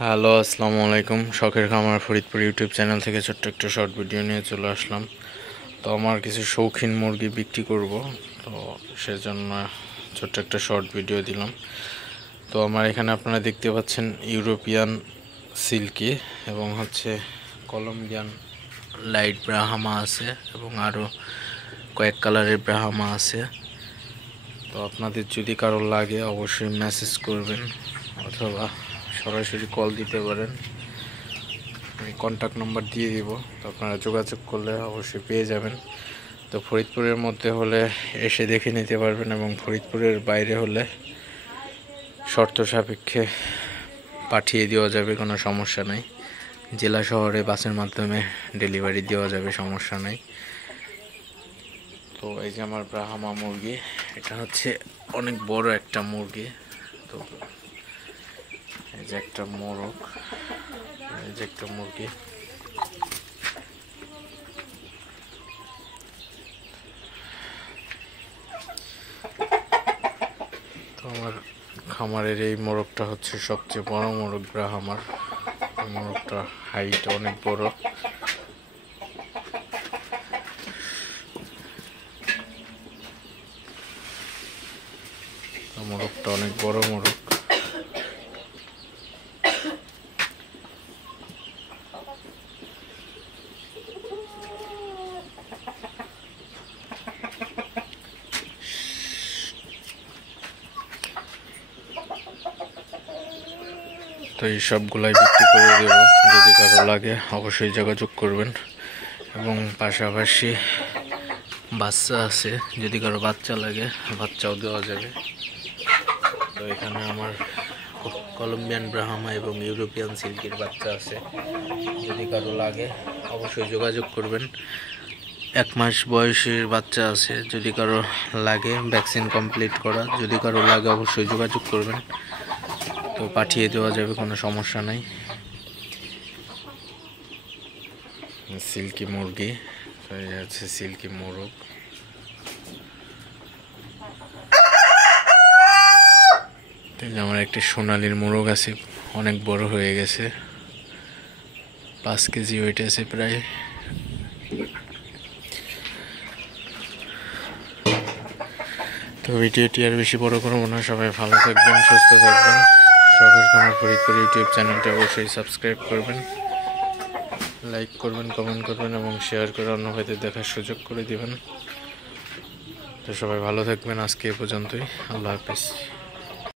Hello, আসসালামু আলাইকুম। শখের খামার ফরিদপুর ইউটিউব চ্যানেল থেকে ছোট্ট একটা শর্ট ভিডিও নিয়ে চলে আসলাম। তো আমার কিছু শৌখিন মুরগি বিক্রি করব, তো সেজন্য ছোট্ট একটা শর্ট ভিডিও দিলাম। তো আমার এখানে আপনারা দেখতে পাচ্ছেন ইউরোপিয়ান সিল্কি এবং কলম্বিয়ান লাইট ব্রাহামা আছে এবং আরও কয়েক কালারের ব্রাহামা আছে। তো আপনাদের যদি কারো লাগে অবশ্যই মেসেজ করবেন অথবা সরাসরি কল দিতে পারেন। আমি কন্ট্যাক্ট নাম্বার দিয়ে দিব, তো আপনারা যোগাযোগ করলে অবশ্যই পেয়ে যাবেন। তো ফরিদপুরের মধ্যে হলে এসে দেখে নিতে পারবেন এবং ফরিদপুরের বাইরে হলে শর্ত সাপেক্ষে পাঠিয়ে দেওয়া যাবে, কোনো সমস্যা নেই। জেলা শহরে বাসের মাধ্যমে ডেলিভারি দেওয়া যাবে, সমস্যা নেই। তো এই যে আমার ব্রাহ্মা মুরগি, এটা অনেক বড় একটা মুরগি। তো এই যে একটা মোরগ, এই যে একটা মুরগি। তো আমার খামারের এই মোরগটা সবচেয়ে বড় মোরগ ব্রাহ্মার। মোরগটা হাইট অনেক বড়। মোরগটা অনেক বড় মোরগ। তো এই সবগুলাই বিক্রি করে দেব, যদি কারো লাগে অবশ্যই যোগাযোগ করবেন। এবং পাশাপাশি বাচ্চা আছে, যদি কারো বাচ্চা লাগে বাচ্চাও দেওয়া যাবে। তো এখানে আমার কলম্বিয়ান ব্রাহ্মা এবং ইউরোপিয়ান সিল্কির বাচ্চা আছে, যদি কারো লাগে অবশ্যই যোগাযোগ করবেন। 1 মাস বয়সের বাচ্চা আছে, যদি কারো লাগে ভ্যাকসিন কমপ্লিট করা, যদি কারো লাগে অবশ্যই যোগাযোগ করবেন। তো পাঠিয়ে দেওয়া যাবে, কোনো সমস্যা নাই। সিল্কি মুরগি, সিল্কি মোরগ। আমার একটা সোনালির মোরগ আছে, অনেক বড় হয়ে গেছে, 5 কেজি ওয়েট আছে প্রায়। তো ভিডিওটি আর বেশি বড় করবো না, সবাই ভালো থাকবেন, সুস্থ থাকবেন। শখের খামার ফরিদপুর ইউটিউব চ্যানেলটা অবশ্যই সাবস্ক্রাইব করবেন, লাইক করবেন, কমেন্ট করবেন এবং শেয়ার করে অন্য ভাইদের দেখার সুযোগ করে দিবেন। তো সবাই ভালো থাকবেন, আজকে এ পর্যন্তই। আল্লাহ হাফেজ।